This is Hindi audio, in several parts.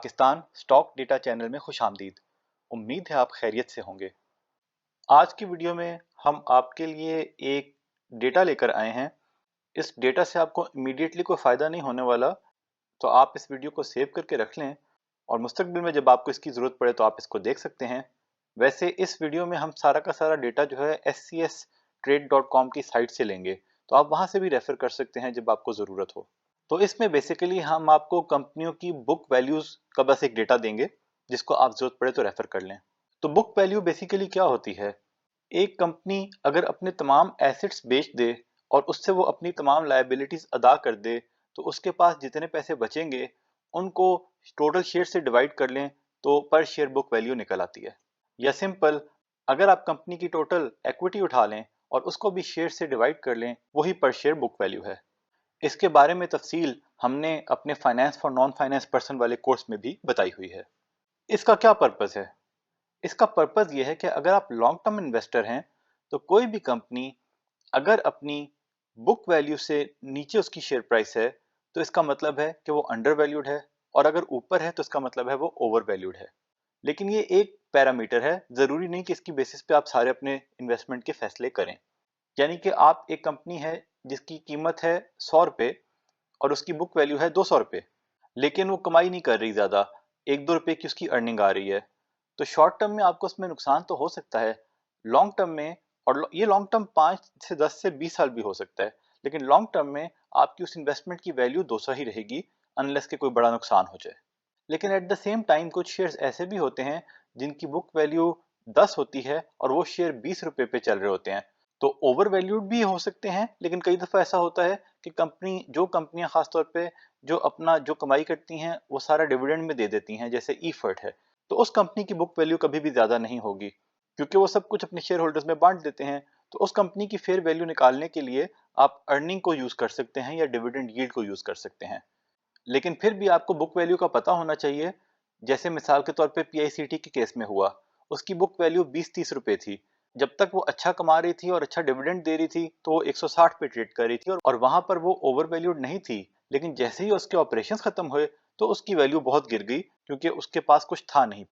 पाकिस्तान स्टॉक डेटा चैनल में खुशामदीद। उम्मीद है आप खैरियत से होंगे। आज की वीडियो में हम आपके लिए एक डेटा लेकर आए हैं। इस डेटा से आपको इमीडिएटली कोई फ़ायदा नहीं होने वाला, तो आप इस वीडियो को सेव करके रख लें और मुस्तकबिल में जब आपको इसकी ज़रूरत पड़े तो आप इसको देख सकते हैं। वैसे इस वीडियो में हम सारा का सारा डेटा जो है scstrade.com की साइट से लेंगे, तो आप वहाँ से भी रेफ़र कर सकते हैं जब आपको ज़रूरत हो। तो इसमें बेसिकली हम आपको कंपनियों की बुक वैल्यूज़ का बस एक डेटा देंगे, जिसको आप ज़रूरत पड़े तो रेफ़र कर लें। तो बुक वैल्यू बेसिकली क्या होती है? एक कंपनी अगर अपने तमाम एसेट्स बेच दे और उससे वो अपनी तमाम लायबिलिटीज़ अदा कर दे, तो उसके पास जितने पैसे बचेंगे उनको टोटल शेयर से डिवाइड कर लें तो पर शेयर बुक वैल्यू निकल आती है। या सिंपल, अगर आप कंपनी की टोटल इक्विटी उठा लें और उसको भी शेयर से डिवाइड कर लें, वही पर शेयर बुक वैल्यू है। इसके बारे में तफसील हमने अपने finance for non finance person वाले कोर्स में भी बताई हुई है। इसका क्या पर्पस है? इसका पर्पस ये है कि अगर आप लॉन्ग टर्म इन्वेस्टर हैं, तो कोई भी कंपनी अगर अपनी बुक वैल्यू से नीचे उसकी शेयर प्राइस है, तो इसका मतलब है कि वो अंडर वैल्यूड है, और अगर ऊपर है तो इसका मतलब है वो ओवर वैल्यूड है। लेकिन ये एक पैरामीटर है, ज़रूरी नहीं कि इसकी बेसिस पे आप सारे अपने इन्वेस्टमेंट के फैसले करें। यानी कि आप एक कंपनी है जिसकी कीमत है 100 रुपये और उसकी बुक वैल्यू है 200 रुपये, लेकिन वो कमाई नहीं कर रही ज़्यादा, 1-2 रुपये की उसकी अर्निंग आ रही है, तो शॉर्ट टर्म में आपको उसमें नुकसान तो हो सकता है। लॉन्ग टर्म में, और ये लॉन्ग टर्म 5 से 10 से 20 साल भी हो सकता है, लेकिन लॉन्ग टर्म में आपकी उस इन्वेस्टमेंट की वैल्यू 200 ही रहेगी, अनलेस के कोई बड़ा नुकसान हो जाए। लेकिन एट द सेम टाइम कुछ शेयर्स ऐसे भी होते हैं जिनकी बुक वैल्यू 10 होती है और वो शेयर 20 रुपये पे चल रहे होते हैं, तो ओवर वैल्यूड भी हो सकते हैं। लेकिन कई दफ़ा ऐसा होता है कि जो कंपनियां खासतौर पे जो कमाई करती हैं वो सारा डिविडेंड में दे देती हैं, जैसे ईफर्ट है, तो उस कंपनी की बुक वैल्यू कभी भी ज़्यादा नहीं होगी, क्योंकि वो सब कुछ अपने शेयर होल्डर्स में बांट देते हैं। तो उस कंपनी की फेयर वैल्यू निकालने के लिए आप अर्निंग को यूज़ कर सकते हैं या डिविडेंड यील्ड को यूज़ कर सकते हैं। लेकिन फिर भी आपको बुक वैल्यू का पता होना चाहिए। जैसे मिसाल के तौर पे पीआईसीटी के केस में हुआ, उसकी बुक वैल्यू 20-30 रुपए थी। जब तक वो अच्छा कमा रही थी और अच्छा डिविडेंड दे रही थी, तो वो 160 पे ट्रेड कर रही थी और वहां पर वो ओवर वैल्यूड नहीं थी। लेकिन जैसे ही उसके ऑपरेशंस खत्म हुए, तो उसकी वैल्यू बहुत गिर गई, क्योंकि उसके पास कुछ था नहीं।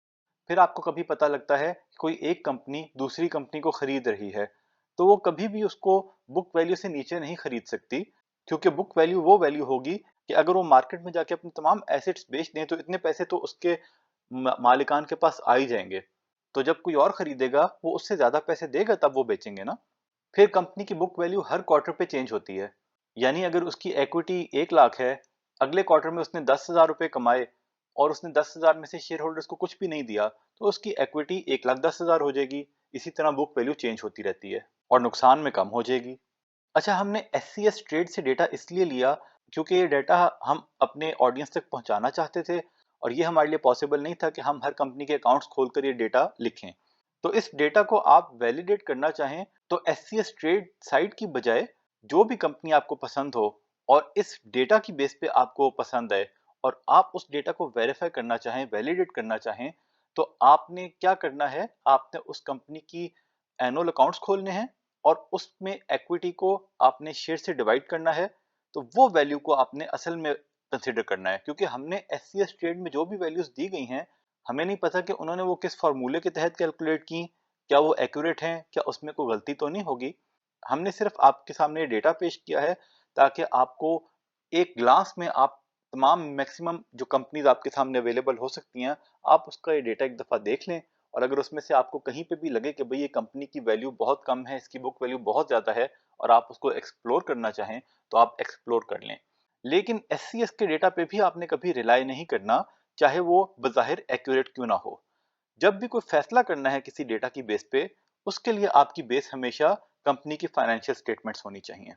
फिर आपको कभी पता लगता है कि कोई एक कंपनी दूसरी कंपनी को खरीद रही है, तो वो कभी भी उसको बुक वैल्यू से नीचे नहीं खरीद सकती, क्योंकि बुक वैल्यू वो वैल्यू होगी कि अगर वो मार्केट में जाके अपने तमाम एसेट्स बेच दें, तो इतने पैसे तो उसके मालिकान के पास आ ही जाएंगे। तो जब कोई और खरीदेगा, वो उससे ज्यादा पैसे देगा, तब वो बेचेंगे ना। फिर कंपनी की बुक वैल्यू हर क्वार्टर पे चेंज होती है। यानी अगर उसकी इक्विटी 1 लाख है, अगले क्वार्टर में उसने 10,000 रुपये कमाए और उसने 10,000 में से शेयर होल्डर्स को कुछ भी नहीं दिया, तो उसकी इक्विटी 1,10,000 हो जाएगी। इसी तरह बुक वैल्यू चेंज होती रहती है और नुकसान में कम हो जाएगी। अच्छा, हमने एससीएस ट्रेड से डेटा इसलिए लिया क्योंकि ये डेटा हम अपने ऑडियंस तक पहुंचाना चाहते थे, और ये हमारे लिए पॉसिबल नहीं था कि हम हर कंपनी के अकाउंट्स खोलकर ये डेटा लिखें। तो इस डेटा को आप वैलिडेट करना चाहें, तो एससीएस ट्रेड साइट की बजाय जो भी कंपनी आपको पसंद हो और इस डेटा की बेस पे आपको पसंद आए, और आप उस डेटा को वेरीफाई करना चाहें, वैलिडेट करना चाहें, तो आपने क्या करना है, आपने उस कंपनी की एनुअल अकाउंट्स खोलने हैं और उसमें इक्विटी को आपने शेयर से डिवाइड करना है। तो वो वैल्यू को आपने असल में कंसिडर करना है, क्योंकि हमने एससीएस ट्रेड में जो भी वैल्यूज दी गई हैं, हमें नहीं पता कि उन्होंने वो किस फार्मूले के तहत कैलकुलेट की, क्या वो एक्यूरेट हैं, क्या उसमें कोई गलती तो नहीं होगी। हमने सिर्फ आपके सामने डेटा पेश किया है ताकि आपको एक ग्लास में आप तमाम मैक्सिमम जो कंपनीज आपके सामने अवेलेबल हो सकती हैं, आप उसका ये डेटा एक दफ़ा देख लें। और अगर उसमें से आपको कहीं पे भी लगे कि भाई ये कंपनी की वैल्यू बहुत कम है, इसकी बुक वैल्यू बहुत ज़्यादा है, और आप उसको एक्सप्लोर करना चाहें, तो आप एक्सप्लोर कर लें। लेकिन एससीएस के डेटा पे भी आपने कभी रिलाई नहीं करना, चाहे वो बज़ाहिर एक्यूरेट क्यों ना हो। जब भी कोई फैसला करना है किसी डेटा की बेस पे, उसके लिए आपकी बेस हमेशा कंपनी की फाइनेंशियल स्टेटमेंट्स होनी चाहिए।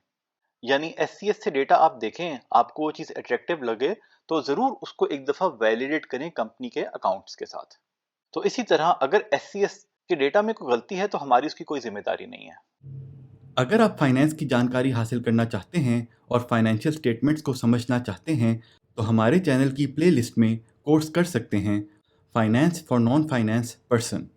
यानी एससीएस से डेटा आप देखें, आपको वो चीज़ अट्रैक्टिव लगे, तो ज़रूर उसको एक दफ़ा वैलिडेट करें कंपनी के अकाउंट्स के साथ। तो इसी तरह अगर एससीएस के डेटा में कोई गलती है, तो हमारी उसकी कोई जिम्मेदारी नहीं है। अगर आप फाइनेंस की जानकारी हासिल करना चाहते हैं और फाइनेंशियल स्टेटमेंट्स को समझना चाहते हैं, तो हमारे चैनल की प्लेलिस्ट में कोर्स कर सकते हैं finance for non finance person.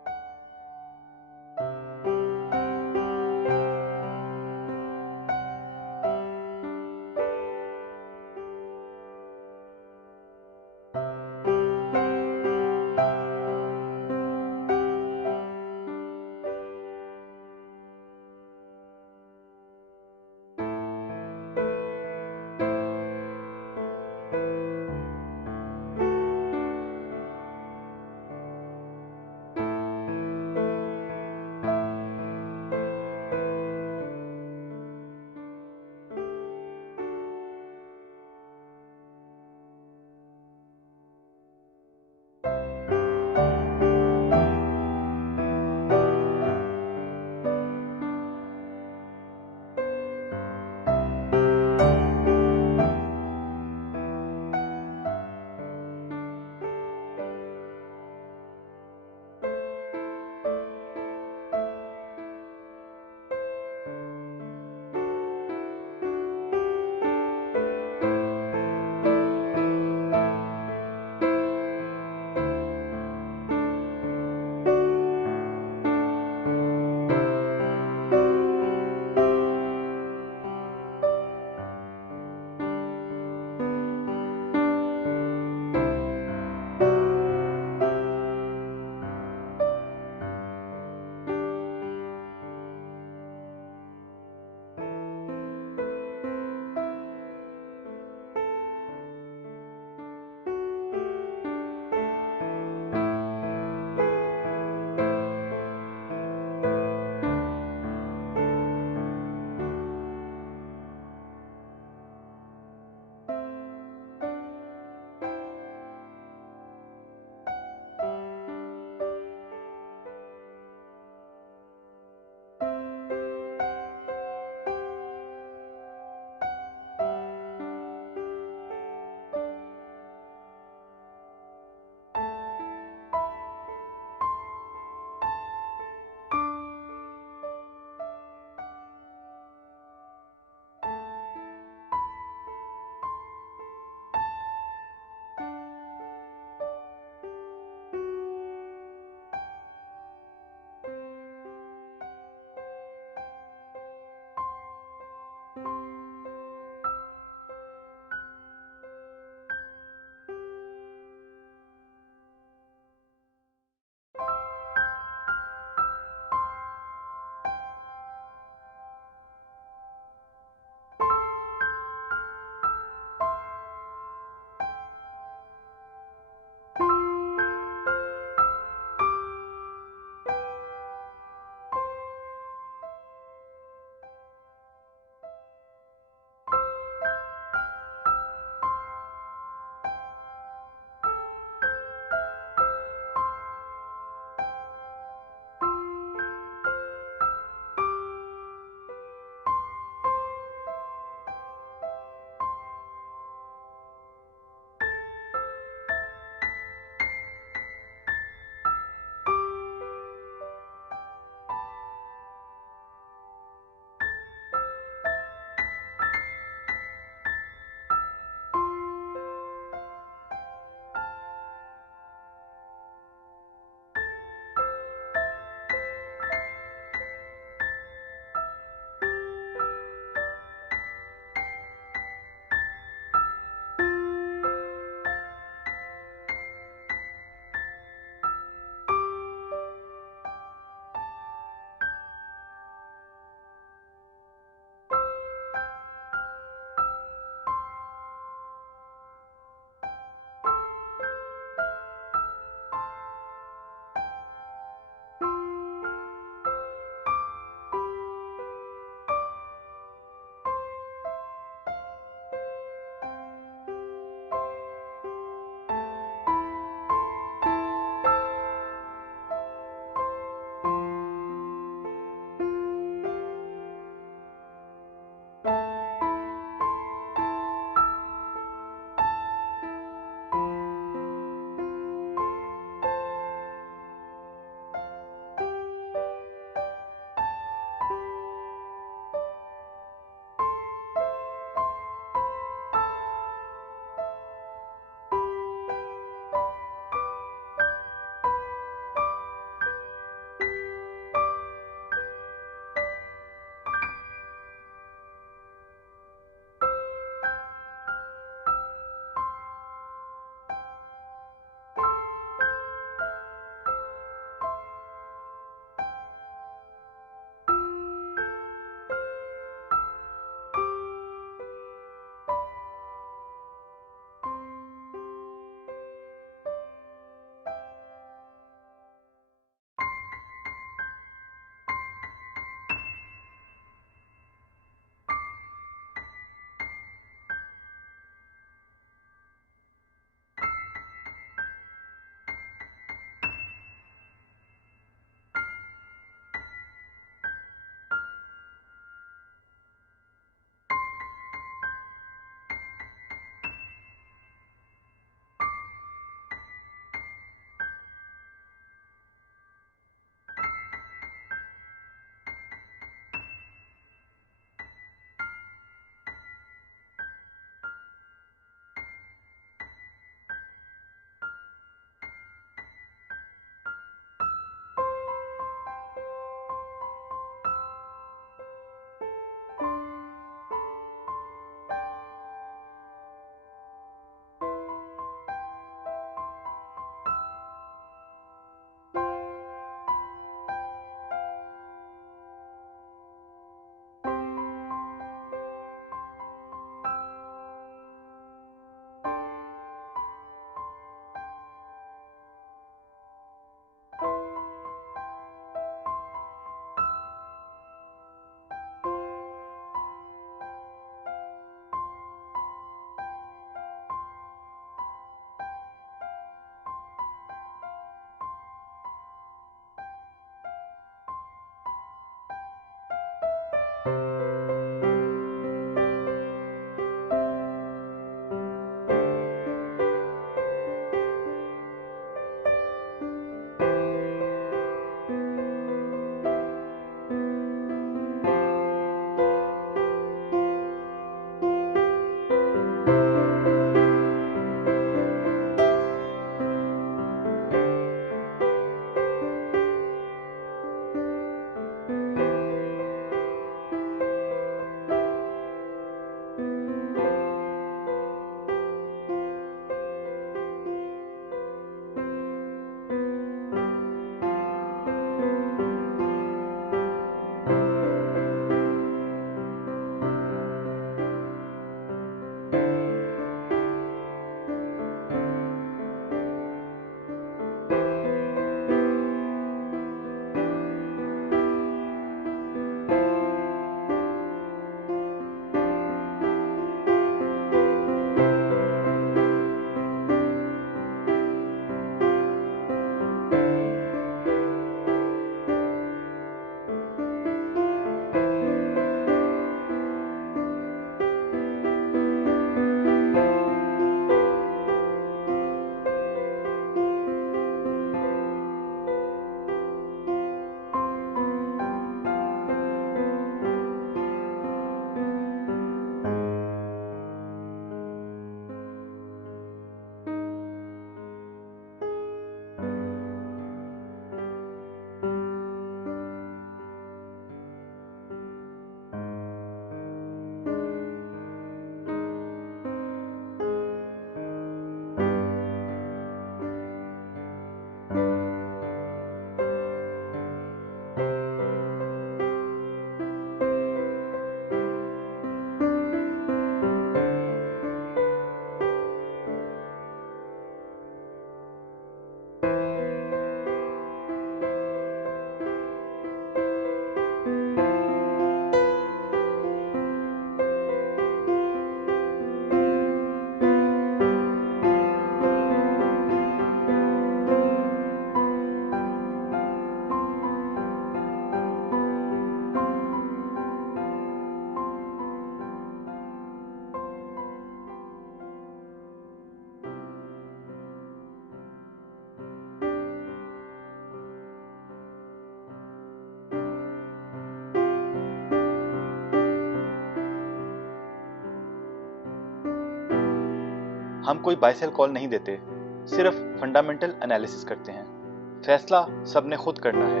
हम कोई बाय सेल कॉल नहीं देते, सिर्फ फंडामेंटल एनालिसिस करते हैं। फैसला सबने खुद करना है,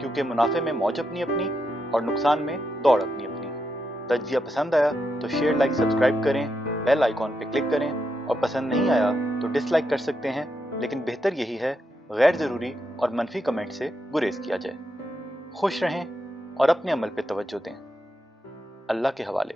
क्योंकि मुनाफे में मौज अपनी अपनी और नुकसान में दौड़ अपनी अपनी। तज्जिया पसंद आया तो शेयर, लाइक, सब्सक्राइब करें, बेल आइकॉन पे क्लिक करें, और पसंद नहीं आया तो डिसलाइक कर सकते हैं, लेकिन बेहतर यही है गैर ज़रूरी और मनफी कमेंट से गुरेज किया जाए। खुश रहें और अपने अमल पे तवज्जो दें। अल्लाह के हवाले।